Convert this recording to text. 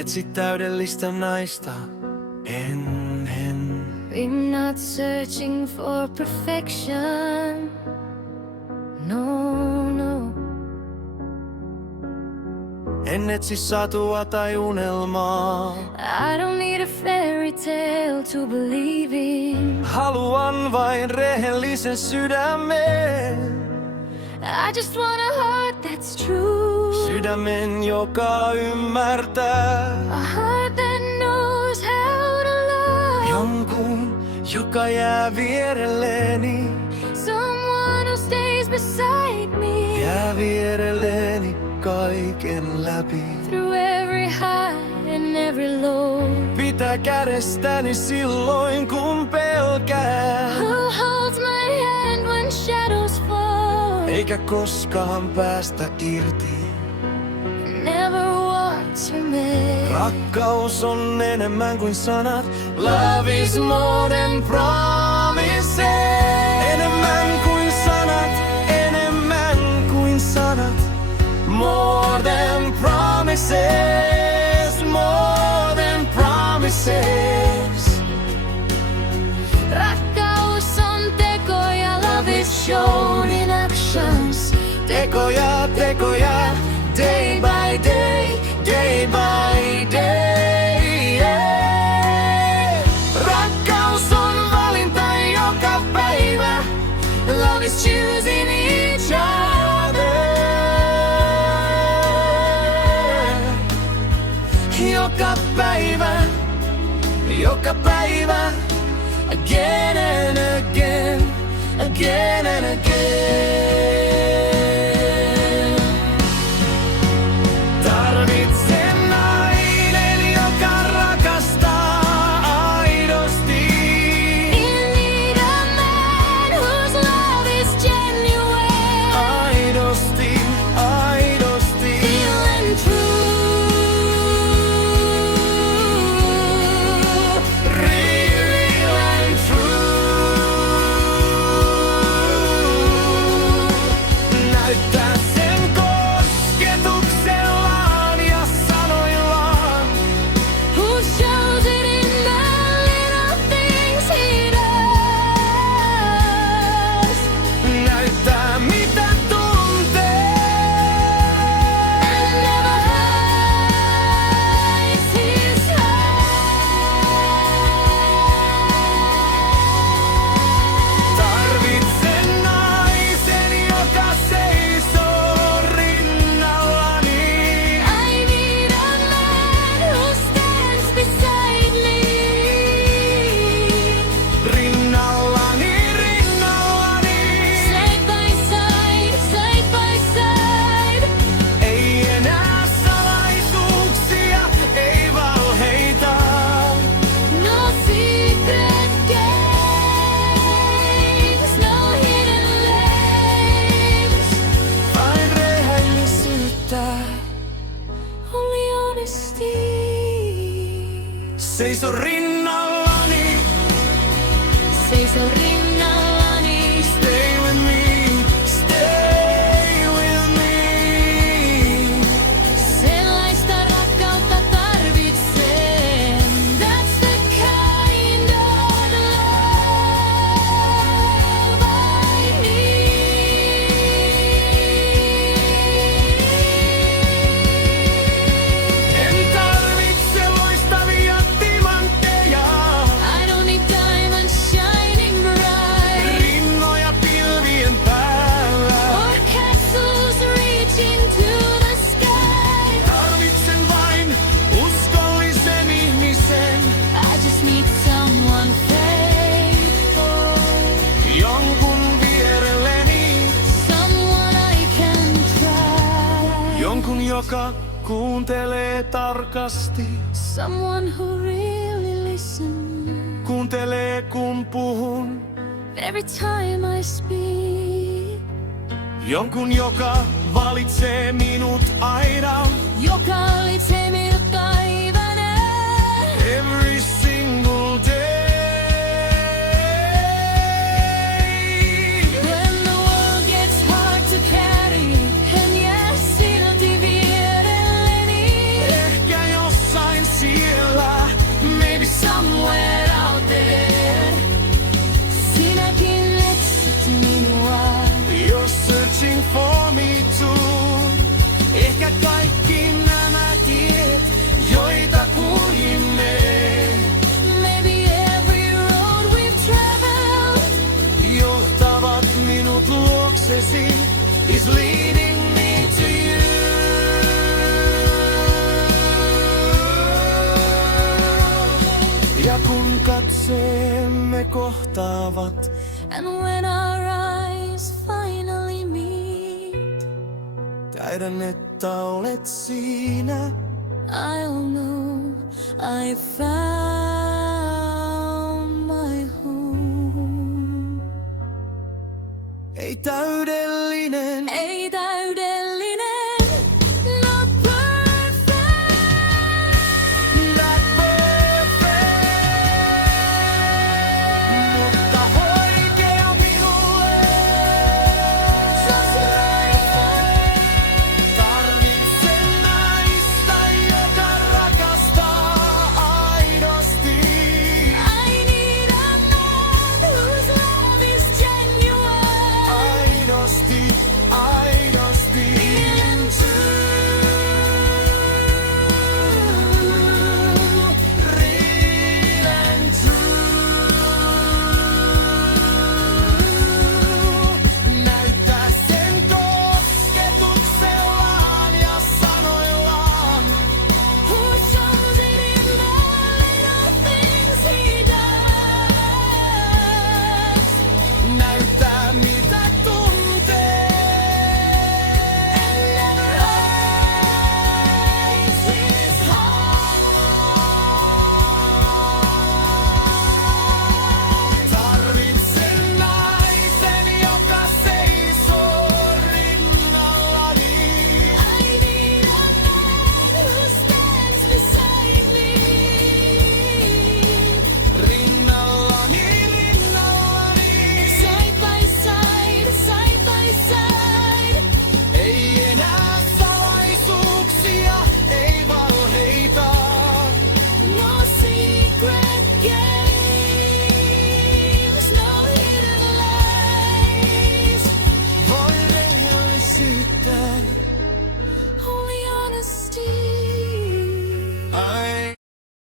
etsi täydellistä naista, en. I'm not searching for perfection. No, no. En etsi satua tai unelmaa. I don't need a fairy tale to believe in. Haluan vain rehellisen sydämen. I just want a heart that's true. Sydämen, joka ymmärtää. A heart that knows how to love. Jonkun, joka jää vierelleni. Someone who stays beside me. Jää vierelleni kaiken läpi. Through every high and every low. Pitää kädestäni silloin kun pelkään. Who holds my hand when shadows fall. Eikä koskaan päästä irti. Never want to make. Rakkaus on enemmän kuin sanat. Love is more than promises. Enemmän kuin sanat, enemmän kuin sanat. More than promises, more than promises. Rakkaus on tekoja, love is shown in actions. Tekoja, tekoja, day by day, day by day. Yeah. Rakkaus on valinta joka päivä. Love is choosing each other. Joka päivä, again and again, again and again. Tarvitsen nainen, joka rakastaa aidosti. You need a man whose love is genuine. Aidosti, aidosti. Real and true. Seiso rinnallani. Seiso rinnallani. Stay with me, stay with me. Sellaista rakkautta tarvitsen. That's the kind of love I need. En tarvitse loistavia timantteja. I don't need diamonds shining bright. Rinnoja pilvien päällä. Or castles reaching to the sky. Tarvitsen vain uskollisen ihmisen. I just need someone faithful. Jonkun vierelleni. Someone I can trust. Jonkun, joka kuuntelee tarkasti. Someone who really listens. Kuuntelee kun puhun. Every time I speak. Jonkun, joka valitsee minut aina. Joka valitsee minut päivänä. Every single day. When the world gets hard to carry. And yes, silti vierelleni. Ehkä jossain kun katseemme kohtaavat, And when our eyes finally meet, tiedän, että olet siinä. I'll know I found my home. Ei täydellistä